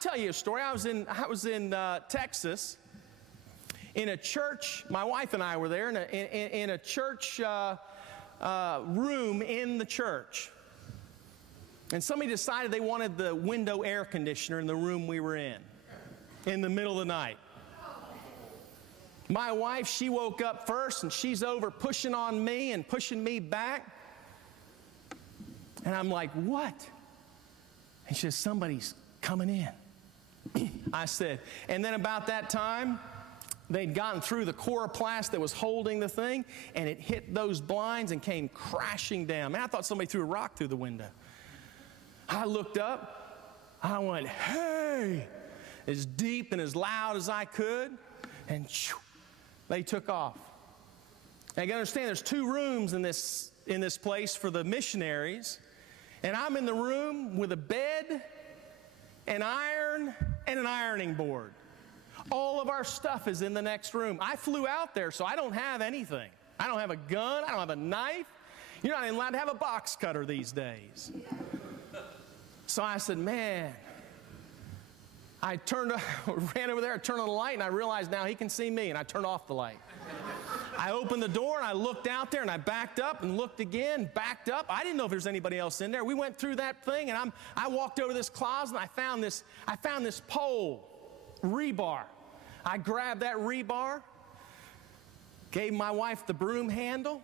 tell you a story. I was in Texas in a church. My wife and I were there in a church room in the church. And somebody decided they wanted the window air conditioner in the room we were in the middle of the night. My wife, she woke up first, and she's over pushing on me and pushing me back. And I'm like, what? And she says, somebody's coming in. I said, and then about that time, they'd gotten through the coroplast that was holding the thing, and it hit those blinds and came crashing down. Man, I thought somebody threw a rock through the window. I looked up. I went, hey, as deep and as loud as I could, and they took off. Now, you got to understand, there's 2 rooms in this place for the missionaries, and I'm in the room with a bed, an iron, and an ironing board. All of our stuff is in the next room. I flew out there, so I don't have anything. I don't have a gun. I don't have a knife. You're not even allowed to have a box cutter these days. So I said, man, I ran over there, I turned on the light, and I realized now he can see me, and I turned off the light. I opened the door, and I looked out there, and I backed up and looked again, backed up. I didn't know if there was anybody else in there. We went through that thing, and I walked over to this closet, and I found this pole, rebar. I grabbed that rebar, gave my wife the broom handle.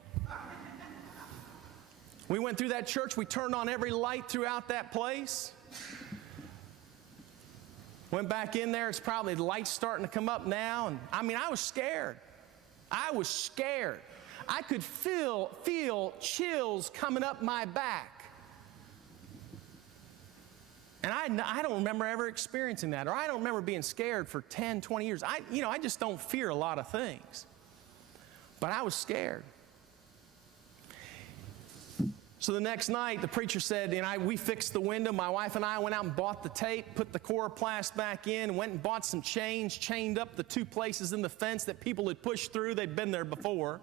We went through that church. We turned on every light throughout that place. Went back in there. It's probably the light's starting to come up now. And I mean, I was scared. I was scared. I could feel chills coming up my back. And I don't remember ever experiencing that, or I don't remember being scared for 10, 20 years. I just don't fear a lot of things. But I was scared. So the next night, the preacher said, we fixed the window. My wife and I went out and bought the tape, put the coroplast back in, went and bought some chains, chained up the 2 places in the fence that people had pushed through. They'd been there before.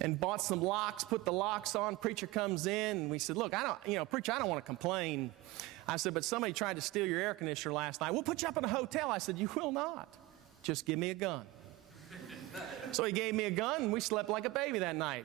And bought some locks, put the locks on. Preacher comes in, and we said, look, preacher, I don't want to complain. I said, but somebody tried to steal your air conditioner last night. We'll put you up in a hotel. I said, you will not. Just give me a gun. So he gave me a gun, and we slept like a baby that night.